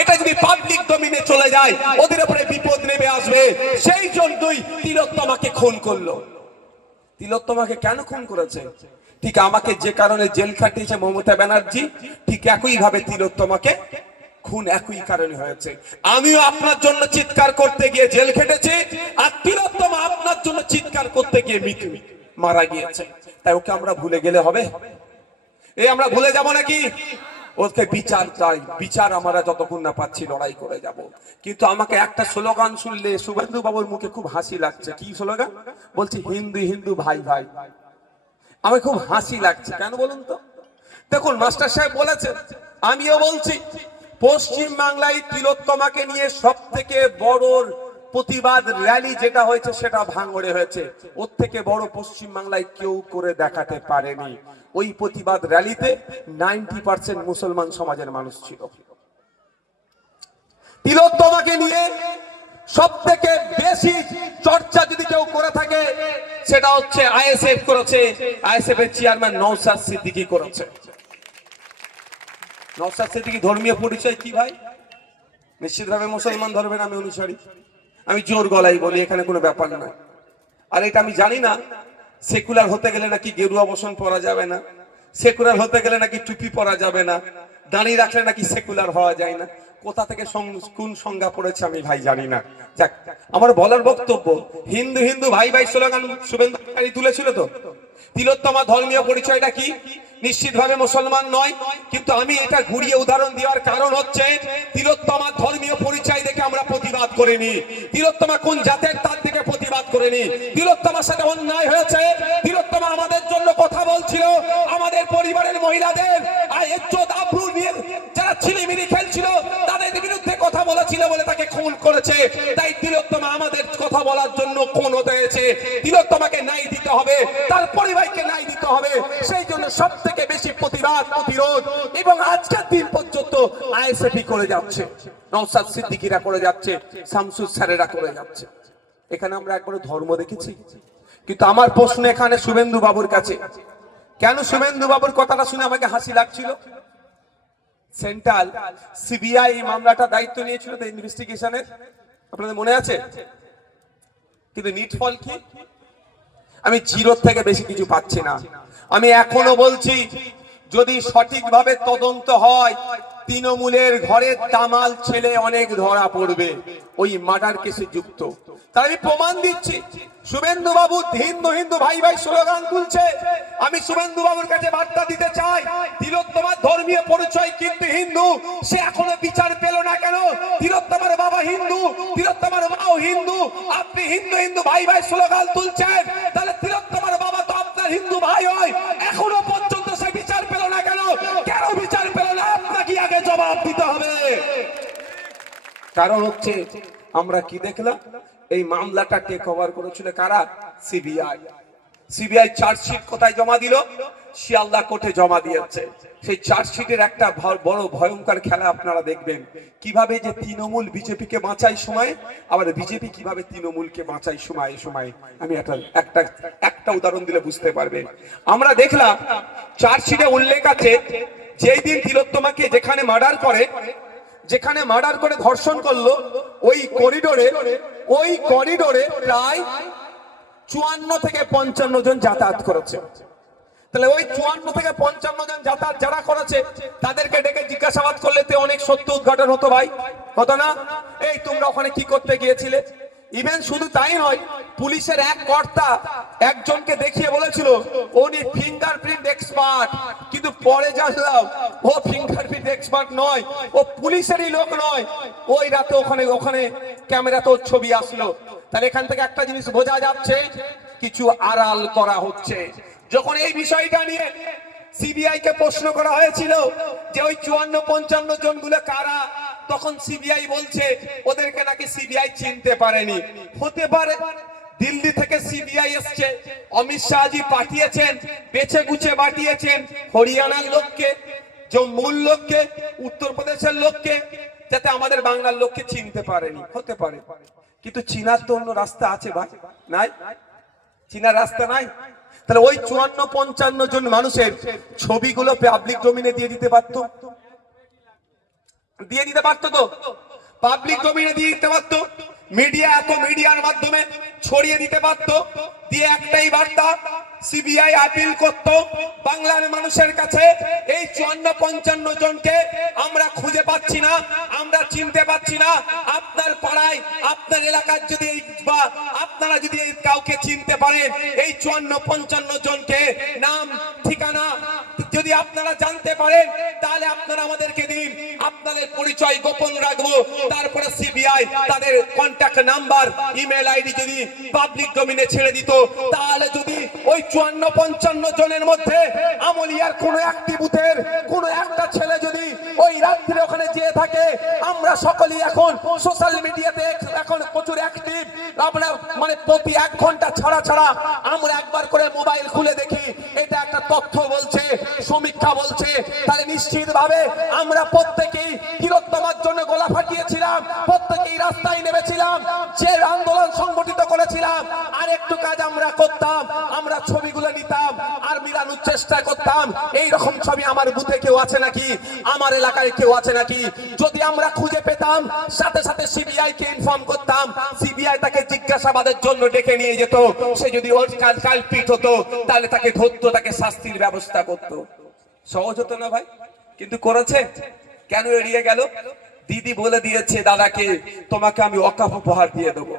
এটা যদি পাবলিক ডোমেইনে চলে যায় ওদের উপরে বিপদ নেমে আসবে। সেই জন্যই তিলোত্তমাকে খুন করলো। তিলোত্তমাকে কেন খুন করেছে? ঠিক আমাকে যে কারণে জেল খাটিয়েছে মমতা ব্যানার্জি, ঠিক একই ভাবে তিলোত্তমাকে খুন একই কারণে হয়েছে। আমিও আপনার জন্য চিৎকার করতে গিয়ে জেল খেটেছি, আর তিলোত্তমা আপনার জন্য চিৎকার করতে গিয়ে মারা গিয়েছে। তাই ওকে আমরা ভুলে গেলে হবে? আমরা ভুলে যাব নাকি? ওকে বিচার চাই। বিচার আমরা যতক্ষণ না পাচ্ছি লড়াই করে যাব। কিন্তু আমাকে একটা স্লোগান শুনলে শুভেন্দু বাবুর মুখে খুব হাসি লাগছে। কি স্লোগান বলছি? হিন্দু হিন্দু ভাই ভাই। আমার খুব হাসি লাগছে। কেন বলুন তো? দেখুন, মাস্টার সাহেব বলেছেন, আমিও বলছি, পশ্চিম বাংলায় তিলোত্তমাকে নিয়ে সব থেকে বড় প্রতিবাদ র্যালি যেটা হয়েছে সেটা ভাঙড়ে হয়েছে। ওর থেকে বড় পশ্চিম বাংলায় কেউ করে দেখাতে পারেনি। ওই প্রতিবাদ র্যালিতে 90% মুসলমান সমাজের মানুষ ছিল। তিলোত্তমাকে নিয়ে সব থেকে বেশি চর্চা যদি কেউ করে থাকে সেটা হচ্ছে আইএসএফ করেছে। আইএসএফ এর চেয়ারম্যান নওশাদ সিদ্দিকী করেছে। নওশাদ সিদ্দিকী ধর্মীয় পরিচয় কি ভাই? নিশ্চিতভাবে মুসলমান ধর্মের আমি অনুসারী। আমি জোর গলায় বলি, এখানে কোনো ব্যাপার না। আর এটা আমি জানি না সেকুলার হতে গেলে নাকি গেরুয়া বসন পরা যাবে না, সেকুলার হতে গেলে নাকি টুপি পরা যাবে না, দাঁড়িয়ে রাখলে নাকি সেকুলার হওয়া যায় না। কোথা থেকে কোন সংজ্ঞা পড়েছে আমি ভাই জানি না। যাক, আমার বলার বক্তব্য, হিন্দু হিন্দু ভাই ভাই স্লোগান শুভেন্দু তুলেছিল তো। তিলোত্তমা ধর্মীয় পরিচয়টা কি? নিশ্চিতভাবে মুসলমান নয়, কিন্তু আমি এটা ঘুরিয়ে উদাহরণ দেওয়ার কারণ হচ্ছে তিলোত্তমা ধর্মীয় পরিচয় দেখে আমরা প্রতিবাদ করিনি। তিলোত্তমা কোন জাতের তার দিকে প্রতিবাদ করিনি। তিলোত্তমার সাথে অন্যায় হয়েছে, তিলোত্তমা আমাদের জন্য কথা বলছিল, আমাদের পরিবারের মহিলাদের ইজ্জত আবরু নিয়ে যারা ছিলিমিলি খেলছিল তাদের বিরুদ্ধে কথা বলেছিল বলে তাকে খুন করেছে। তাই তিলোত্তমা আমাদের কথা বলার জন্য খুন হতে হয়েছে। তিলোত্তমাকে ন্যায় দিতে হবে, তার পরিবারকে ন্যায় দিতে হবে। সেই জন্য সব থেকে বেশি প্রতিবাদ প্রতিরোধ এবং আজকের দিন পর্যন্ত আইএসএফ করে যাচ্ছে, নওশাদ সিদ্দিকীরা করে যাচ্ছে, শামসুর স্যারেরা করে যাচ্ছে। এখানে আমরা একবার ধর্ম দেখেছি। কিন্তু আমার প্রশ্ন এখানে শুভেন্দু বাবুর কাছে, কেন শুভেন্দু বাবুর কথাটা শুনে আমাকে হাসি লাগছিল? সেন্ট্রাল সিবিআই মামলাটা দায়িত্ব নিয়েছিল তো ইনভেস্টিগেশনের, আপনাদের মনে আছে? কিন্তু নিটফল কি? আমি জিরোর থেকে বেশি কিছু পাচ্ছি না। আমি এখনো বলছি, যদি সঠিকভাবে তদন্ত হয় তৃণমূলের ঘরের দামাল ছেলে অনেক ধরা পড়বে ওই মার্ডার কেসে যুক্ত। তাই আমি প্রমাণ দিচ্ছি। শুভেন্দু বাবু হিন্দু হিন্দু ভাই ভাই স্লোগান তুলছে। আমি শুভেন্দু বাবুর কাছে বার্তা দিতে চাই, তিলোত্তমার ধর্মীয় পরিচয় কিন্তু হিন্দু, সে এখনো বিচার পেল না কেন? তিলোত্তমার বাবা হিন্দু, তিলোত্তমার মাও হিন্দু, আপনি হিন্দু হিন্দু ভাই ভাই স্লোগান তুলছেন, তাহলে তিলোত্তমার বাবা তো আপনার হিন্দু ভাই হয়, এখনো পর্যন্ত সে বিচার পেল না কেন? কেন বিচার পেল না? আপনাকে আগে জবাব দিতে হবে। কারণ হচ্ছে আমরা কি দেখলাম, এই মামলাটা টেক ওভার করেছিল কারা? সিবিআই। সিবিআই চার্জশিট কোথায় জমা দিল? শিয়ালদা কোর্টে জমা দিয়েছে। সেই চার্জশিটের একটা বড় ভয়ঙ্কর খেলা আপনারা দেখবেন, কিভাবে যে তৃণমূল বিজেপিকে বাঁচায় সময়, আবার বিজেপি কিভাবে তৃণমূলকে বাঁচায় সময় সময়। আমি একটা উদাহরণ দিলে বুঝতে পারবেন। আমরা দেখলাম চার্জশিটে উল্লেখ আছে, যেই দিন তিলোত্তমাকে যেখানে মার্ডার করে ধর্ষণ করলো, ওই করিডোরে প্রায় 54 থেকে 55 জন যাতায়াত করেছে। তাহলে ওই 54 থেকে 55 জন যাতায়াত যারা করেছে তাদেরকে ডেকে জিজ্ঞাসাবাদ করলে তো অনেক সত্য উদ্ঘাটন হতো ভাই, হতো না? এই তোমরা ওখানে কি করতে গিয়েছিলে? ইভেন শুধু তাই নয়, পুলিশের এক কর্তা একজনকে দেখিয়ে বলেছিল উনি ফিঙ্গারপ্রিন্ট এক্সপার্ট, কিন্তু পরে জানলাম ও ফিঙ্গারপ্রিন্ট এক্সপার্ট নয়, ও পুলিশেরই লোক নয়। ওই রাতে ওখানে ক্যামেরাতে ছবি আসলো। তাহলে এখান থেকে একটা জিনিস বোঝা যাচ্ছে, কিছু আড়াল করা হচ্ছে। যখন এই বিষয়টা নিয়ে সিবিআই কে প্রশ্ন করা হয়েছিল যে ওই 54-55 জন গুলো কারা, তখন সিবিআই বলছে ওদেরকে নাকি সিবিআই চিনতে পারেনি। হতে পারে দিল্লি থেকে সিবিআই এসছে, অমিত শাহজি পাঠিয়েছেন, বেছে গুছে পাঠিয়েছেন হরিয়ানার লোককে, জম্মুর লোককে, উত্তরপ্রদেশের লোককে, যাতে আমাদের বাংলার লোককে চিনতে পারেনি। হতে পারে, কিন্তু চিনার তো অন্য রাস্তা আছে ভাই, নাই? চিনার রাস্তা নাই? তাহলে ওই 54-55 জন মানুষের ছবিগুলো পাবলিক ডোমেইনে দিয়ে দিতে পারতো। দিয়ে দিতে পারতো তো, পাবলিক ডোমেইনে দিয়ে দিতে পারতো, মিডিয়া এত মিডিয়ার মাধ্যমে ছড়িয়ে দিতে পারতো, দিয়ে একটাই বার্তা, সিবিআই আপিল করত বাংলার মানুষের কাছে এই 54-55 জনকে আমরা খুঁজে পাচ্ছি না, আমরা চিনতে পাচ্ছি না। আপনার পাড়ায় আপনার এলাকার যদি বা আপনারা যদি কাউকে চিনতে পারেন এই 54-55 জনকে নাম ঠিকানা যদি আপনারা জানতে পারেন তাহলে আপনারা আমাদেরকে দিন, আপনাদের পরিচয় গোপন রাখবো। তারপরে সিবিআই তাদের কন্ট্যাক্ট নাম্বার ইমেল আইডি যদি পাবলিক ডোমেইনে ছেড়ে দিত, তাহলে যদি ওই 54-55 জনের মধ্যে আমলিয়ার কোন একটি বুথের কোন একটা ছেলে যদি ওই রাত্রে ওখানে যেয়ে থাকে, আমরা সকলেই এখন সোশ্যাল মিডিয়াতে এখন প্রচুর অ্যাক্টিভ, আমরা মানে প্রতি 1 ঘন্টা ছাড়া ছাড়া আমরা একবার করে মোবাইল খুলে দেখি, এটা একটা তথ্য বলছে, সমীক্ষা বলছে। তাহলে নিশ্চিত ভাবে আমরা প্রত্যেকেই তিলোত্তমার জন্য গলা ফাটিয়েছিলাম, প্রত্যেকেই রাস্তায় নেমেছিলাম, যে আন্দোলন সংগঠিত করেছিলাম। আর একটু কাজ আমরা করতাম, আমরা ছবিগুলো নিতাম আর মিলানোর চেষ্টা করতাম এই রকম ছবি আমার বুথে কেউ আছে নাকি, আমার এলাকায় কেউ আছে নাকি। যদি আমরা খুঁজে পেতাম সাথে সাথে সিবিআই কে ইনফর্ম করতাম, সিবিআই তাকে জিজ্ঞাসাবাদের জন্য ডেকে নিয়ে যেত। সে যদি ওর কালপিট হতো তাহলে তাকে ধরতো, তাকে শাস্তির ব্যবস্থা করতো। সহজ হতো না ভাই? কিন্তু করেছে কেন? এড়িয়ে গেল। দিদি বলে দিয়েছে দাদাকে, তোমাকে আমি ওয়াকফ উপহার দিয়ে দেবো।